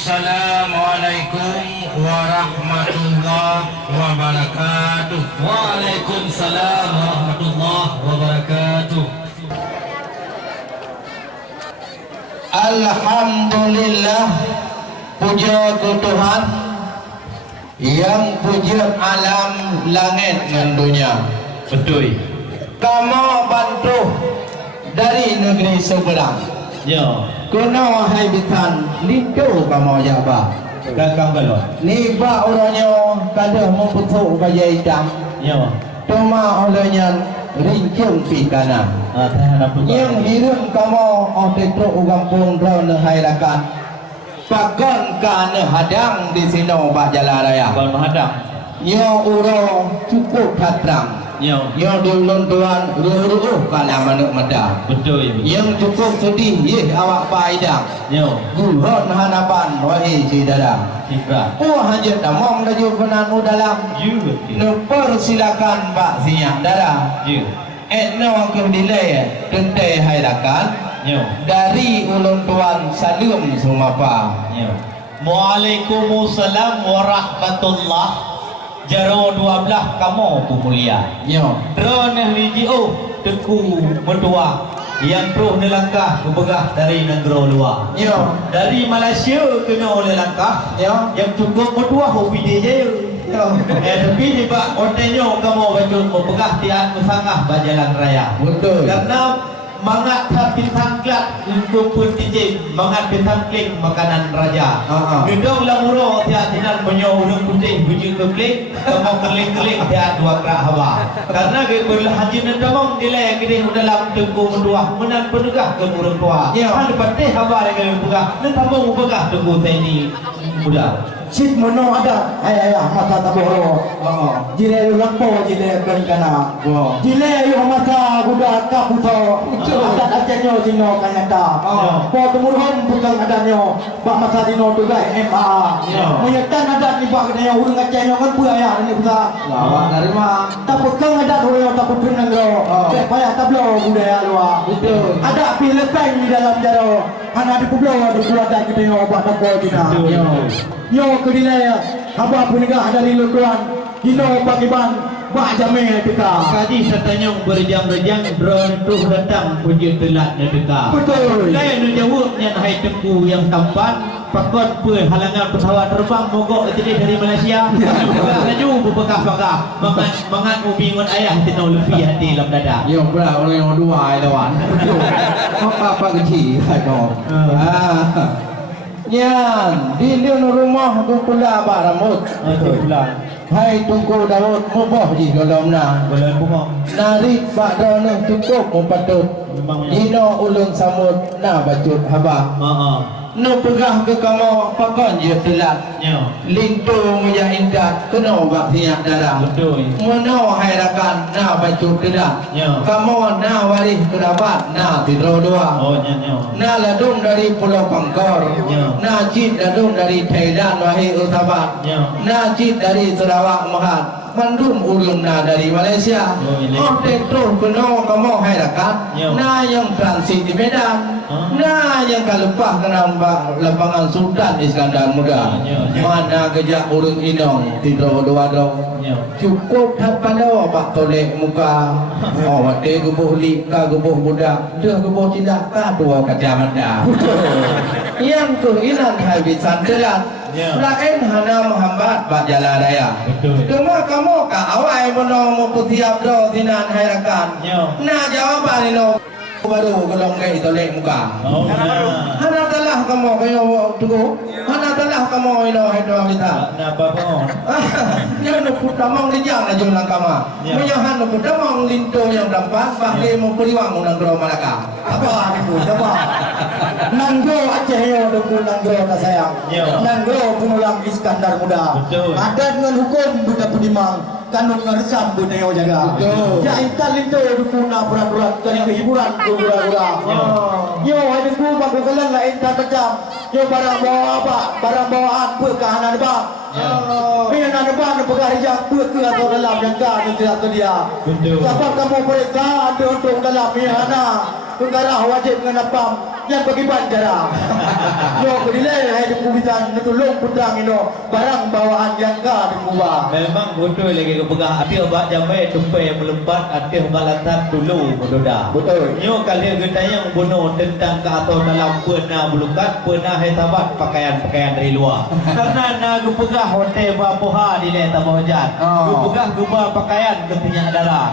Assalamualaikum warahmatullahi wabarakatuh. Waalaikumsalam warahmatullahi wabarakatuh. Alhamdulillah, puja ke Tuhan yang puja alam langit dan dunia. Betul. Kamu bantu dari negeri seberang. Ya. Kena wahai bitan, lindu kamu jabah. Kakang galon. Ni ba orangnya kada memputuk baya hitam. Ya. Cuma olehnya rincung pikana. Tahan apa? Yang hirun kamu otetro ugampung drone hairakan. Pakan kana hadang di sini ba jalan raya. Kalau menghadang. Yo uro cukup hatrang. Ya. Yo dulun tuan ruh kana manuk meda. Betul. Yang cukup sedih ye awak paidang. Ya. Guhon hanapan wahai sidara. Tikra. Oh hajat damong daju penanu dalam. You. Lepor silakan Pak Siang Dara. You. Etno ke delay kentai hairakan. Ya. Dari ulun tuan Salim Sumapa. Ya. Waalaikumsalam warahmatullahi. Jaro 12 kamu pemulia. Yo. Drone video teku berdua yang terus nelangkah ke begah dari negara luar. Yo. Dari Malaysia kena oleh langkah. Yo. Yang cukup berdua hobi dia je. Yo. Tapi ni pak kontenyo kamu bajut membegah tiang kesangah bajalan raya. Betul. Karena mangat bintang klat untuk pun DJ mangat bintang kling makanan raja. Gedong lamuro tiap dinan menyo urang putih biji kekling kamu keling-keling tiap dua kerak hawa. Karena ke berhaji nan damong nilai gede dalam tengku menduah menan penegah ke urang tua. Han patih hawa dengan begah nan tambung begah tengku tani muda. Cik mono ada ayah mata taboro. Jile lampo jile kana. Jile yo mata budak kaputo. Ada ajanyo dino kanyata. Po temurhon bukan adanyo. Bak mata dino tu gai MA. Menyetan ada ni bak kena urang ajanyo kan pu ayah ni buta. Lawak dari mah. Tapi kang ada doyo tapi penangro. Payah tablo budaya luar. Betul. Ada pilepeng di dalam jaro. Hana di kublo di keluarga kita yo bak tako kita. Yo kedilai haba punigah dari lukuan dino pakiban bak jame kita. Kaji satanyong berjam-jam drone tuh datang puji telat nedeka. Betul. Lain nu jawab nyan hai tengku yang tampan pakot pun halangan pesawat terbang mogok jadi dari Malaysia. Laju berbekah-bekah mangat ubingun ayah tino lebih hati dalam dada. Yo belah orang yang dua lawan. Betul. Apa kecil kau. Yan, di rumah tu pula Pak Ramut. Betul. Hai tungku Daud muboh di dalam na. Boleh bohong. Narik Pak Dono cukup mempatut. Dino ulun samut na bacut haba. No pegah ke kamu pakon je telat. Lintu muja indah kena bak siap darah. Betul. Mono hairakan na bacut telat. Kamu na waris kerabat na tidro dua. Na ladung dari Pulau Pangkor. Na jid ladung dari Thailand wahai utabat. Na jid dari Sarawak Mahat. Mandum ulun na dari Malaysia. Oh tetro kena kamu hairakan. Na yang transit di Medan. Nah yang kalepah kena lapangan Sultan Iskandar Muda. Mana kejak urung inong tidro dua dong. Cukup tapalo pak tolek muka. Oh wate gebuh lika gebuh budak. Dah gebuh tidak ka dua kacamata. Yang tu inan habisan telat. Lain hana menghambat pak jalan raya. Cuma kamu ka awai bono muputiap do dinan hairakan. Nah jawapan ini baru kalau ngai tolek muka. Hana telah kamu kayo tugu. Hana telah kamu ino hido kita. Napa bohong? Yang nu putamong dijang na julang kama. Menyahan nu putamong linto yang dampak bahli mo periwang unang gro Malaka. Apa itu? Apa? Nanggo Aceh yo dengku nanggo ta sayang. Nanggo penulang Iskandar Muda. Ada dengan hukum budak pedimang. Kanun ngaresam budaya jaga. Ya intan linto dukuna pura-pura kan kehiburan gura-gura. Yo ada ku bagulan la intan kecam. Yo barang bawa apa? Barang bawaan pe ke hana debat. Mina na debat na pegar hijab pe ke atau dalam jangka tidak ke dia. Sebab kamu mereka ada untuk dalam mihana. Negara wajib mengenapam yang bagi banjara. Yo kedilai hai dikubitan natulung pudang ino barang bawaan yang ka dikuba. Memang betul lagi ke pegah hati obat jamai tumpai melompat hati obat lantar dulu bododa. Betul. Nyo kali kita yang bunuh tentang ke atau dalam pernah belukat pernah hetabat pakaian-pakaian dari luar. Karena na gupegah hotel bapoha di le tabojan. Gupegah guba pakaian ketinya darah.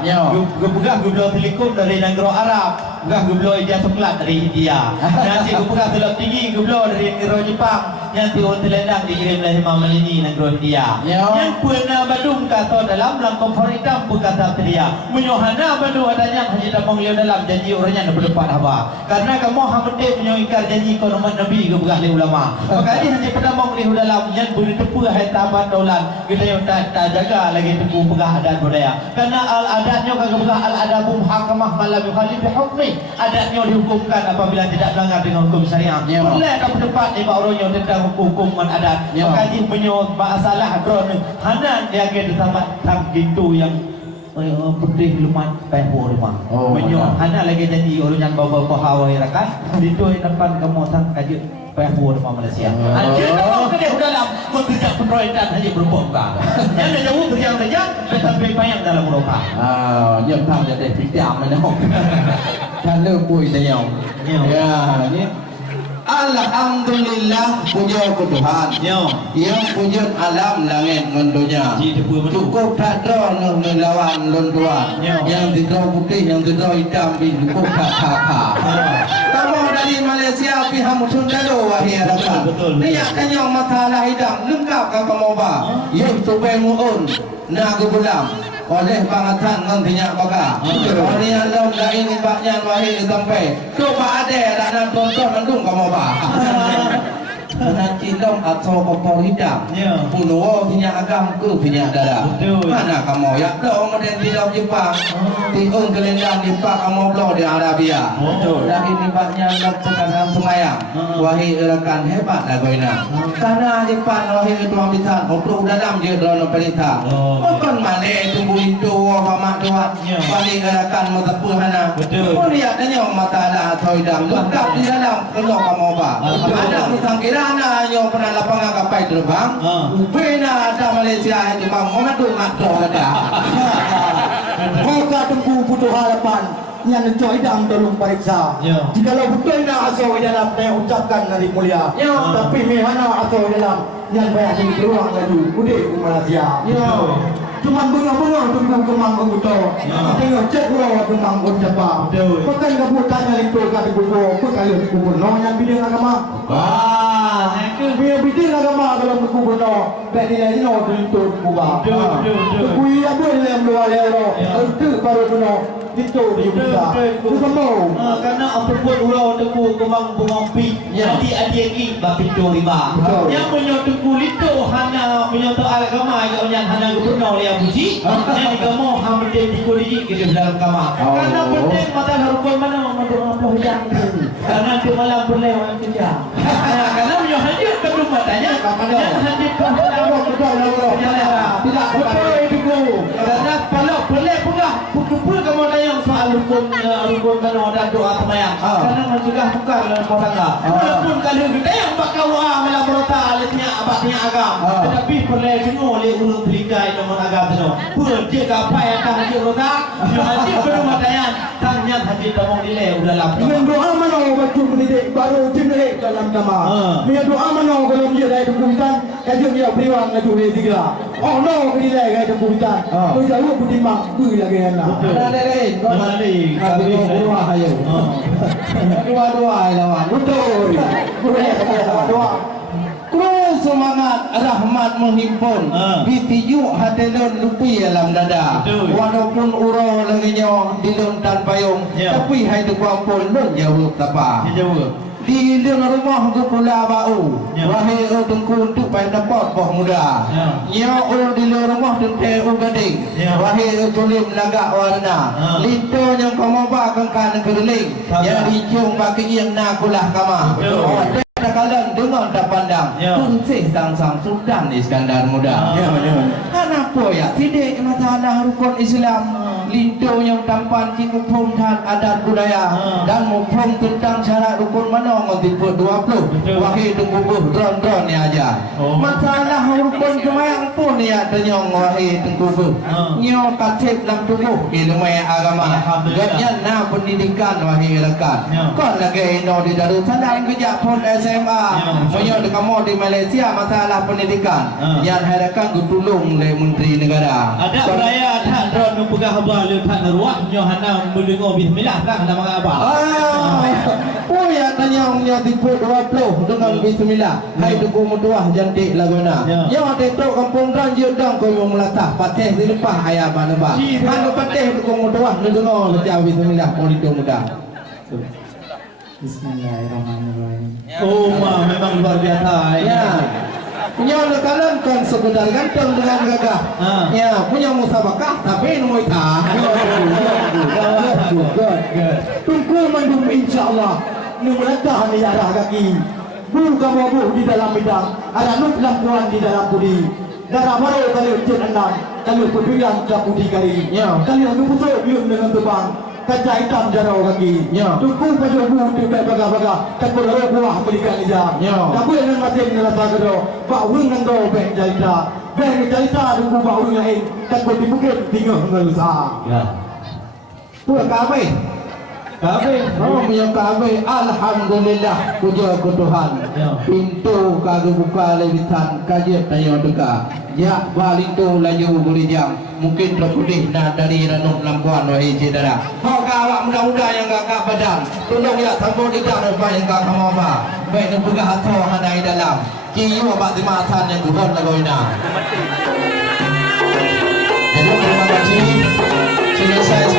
Gupegah gublo telekom dari negara Arab. Gupegah gublo ija coklat dari India. Nanti gupegah telap tinggi gublo dari negara Jepang. Nanti hotel lendang dikirim dari Mama Lini negara India. Yang pernah badung kata dalam kompor hitam berkata dia menyohana badu adanya hanya damang liu dalam janji orangnya nak berdepan haba karena kamu hampir menyingkar janji kau nama Nabi ke berah ulama maka ini hanya pedamang liu dalam yang boleh tepu hai tabat daulan kita yang tak jaga lagi tepu pegah adat budaya karena adatnya kagak pegah al-adabum hakamah malam yuhalif bihukmi adatnya dihukumkan apabila tidak melanggar dengan hukum syariah boleh kau berdepan lima orangnya tentang hukum-hukuman adat maka ini menyot masalah drone hana dia ke tamat tam gitu yang putih lumat peho rumah. Menyo hana lagi janji orang yang bawa hawai rakan itu depan kamu sang kaji peho rumah Malaysia. Anjir kamu kena dalam mengerja pemerintahan hanya berbuka. Yang dah jauh kerja saja sampai payang dalam Eropa. Yang tham jadi fikir mana? Kan lepui dia. Ya, ni Alhamdulillah puja ke Tuhan yang puja alam langit mendunia cukup tak ada lawan lontuan yang tidak putih yang tidak hitam cukup tak kakak kamu dari Malaysia pihak musun dado wahai hadapan niat kanyang matalah hidang lengkap kamu ba yang tupai muun nak gulam oleh bangatan nantinya baka oleh Allah dah ini baknya wahai sampai coba ada dan tonton mendung kamu ba nanti dong atau kompor hitam punuo punya agam ke punya darah mana kamu ya dong dan tidak Jepang tiung kelendang di Pak kamu blow di Arabia dah ini baknya tekanan semayang wahai rekan hebat lah goina karena Jepang wahai tuan bisan untuk dalam je drone perintah bukan mana tunggu itu pamak tuan wahai rekan matapu hana lihat tanya mata ada atau hidam lengkap di dalam kalau kamu ba ada utang kira na yo pernah lapangan kapal terbang bena ada Malaysia itu bang mengadu ngado ada Maka tempuh putus harapan yang mencoy dang tolong periksa. Jikalau betul nak asal dalam saya ucapkan dari mulia. Tapi mehana asal dalam yang banyak yang keluar lagi. Udah ke Malaysia. Cuma bunga-bunga tunggu kemang betul. Tengok cek gua kemang berjapa. Bukan kebutuhan yang itu kata gua. Kau kalau kubur no yang bidang agama. Biar bidang agama kalau kubur no. Bagi lagi no itu kubur. Kui apa yang luar lero. Itu baru no. Itu dia. Bukan mau. Karena apa pun ulau tepu kemang bungompi. Jadi adik-adik bapito riba. Yang menyotuku itu hanya menyotu agama yang hanya gubernur yang puji. Yang kamu hampir dikuli ke dalam kamar. Karena penting mata harukul mana mendoa hujan. Karena di malam boleh orang kerja. Karena menyohadir kedua matanya. Yang hadir kalau tidak betul itu. Karena kalau boleh pula pukul kamu yang soal rukun mana ada doa semayang. Karena mencegah bukan dalam koranga. Walaupun kalau kita yang bakal malam berota alatnya abadnya agam. Tetapi perlu dengar oleh urut belikai nomor agam itu. Pun jika apa yang tak hadir rota, hadir kedua matanya. Tanya hadir kamu nilai udah lapar. Dengan doa mana waktu pendidik baru dimulai dalam kamar. Dengan doa mana kalau dia dari dukungan, kajian dia priwang ngaju dia tiga. Oh no, dia dari dukungan. Kau jauh putih mak, kau lagi enak. Dua-dua lawan betul dua semangat rahmat menghimpun bitiju hatelon lupi dalam dada walaupun uro laginya dilun tan payung tapi hai tu pun nun jauh tapa di dalam rumah tu pula bau wahai tengku untuk pai dapat boh muda nya di dalam rumah tu teh gading wahai tulim lagak warna lito yang kamu ba kan kan kereling ya dicium bagi yang nak kulah kama tak kalian dengar tak pandang. Kunsih sang-sang Sultan Iskandar Muda. Kenapa ya? Tidak masalah rukun Islam. Lintu yang tampan cikgu pumtan adat budaya dan mupung tentang syarat rukun mana ngotiput 20 wahai tengkubuh dron-dron ni aja masalah rukun semayang pun ya tenyong wahai tengkubuh nyo katib dalam tubuh ilmu agama gaknya na pendidikan wahai rekan kon lagi ino di daru sadang kejap pun SMA menyo di kamu di Malaysia masalah pendidikan yang harakan gutulung le menteri negara ada peraya tak dron pegah le tak ruah nyo hana mendengar bismillah kan nama abang. Oh ya tanya nya tipu 20 dengan bismillah. Hai tuku mutuah jantik laguna. Ya ada tok kampung dan jodang ko yung melatah pateh dilepah ayah mana ba. Hanu pateh tuku mutuah dengar baca bismillah politik muda. Bismillahirrahmanirrahim. Oh memang luar biasa ya. Punya kalian kan sekedar ganteng dengan gagah. Ya, punya musabakah tapi nomor tah. Tunggu mendung insya-Allah. Numelatah ni arah kaki. Buka babu di dalam bidang, ada nuk lampuan di dalam budi. Darah baru kali ujian enam, kali peduyang ke budi kali. Kali nuk betul bium dengan tebang. Kaca hitam jarau kaki. Tunggu pada buah di baga-baga. Takut roh buah belikan ijam. Kamu yang mati ni rasa kado. Bau nang do ben jalita. Ben jalita tunggu bau lain. Takut di bukit tinggal ngelusa. Buat kami. Kami, punya kami, alhamdulillah puja ke Tuhan. Pintu kagak buka lebihan kajian tayo deka. Ya, balik tu laju boleh jam. Mungkin terputih nak dari ranuk lampuan wahai cedera. Kau awak muda-muda yang gagak badan. Tolong ya sambung di dalam apa yang gagak apa. Baik nak pegah atau handai dalam. Kiyu abad dimatan yang gubon lagoina. Terima kasih. Selesai.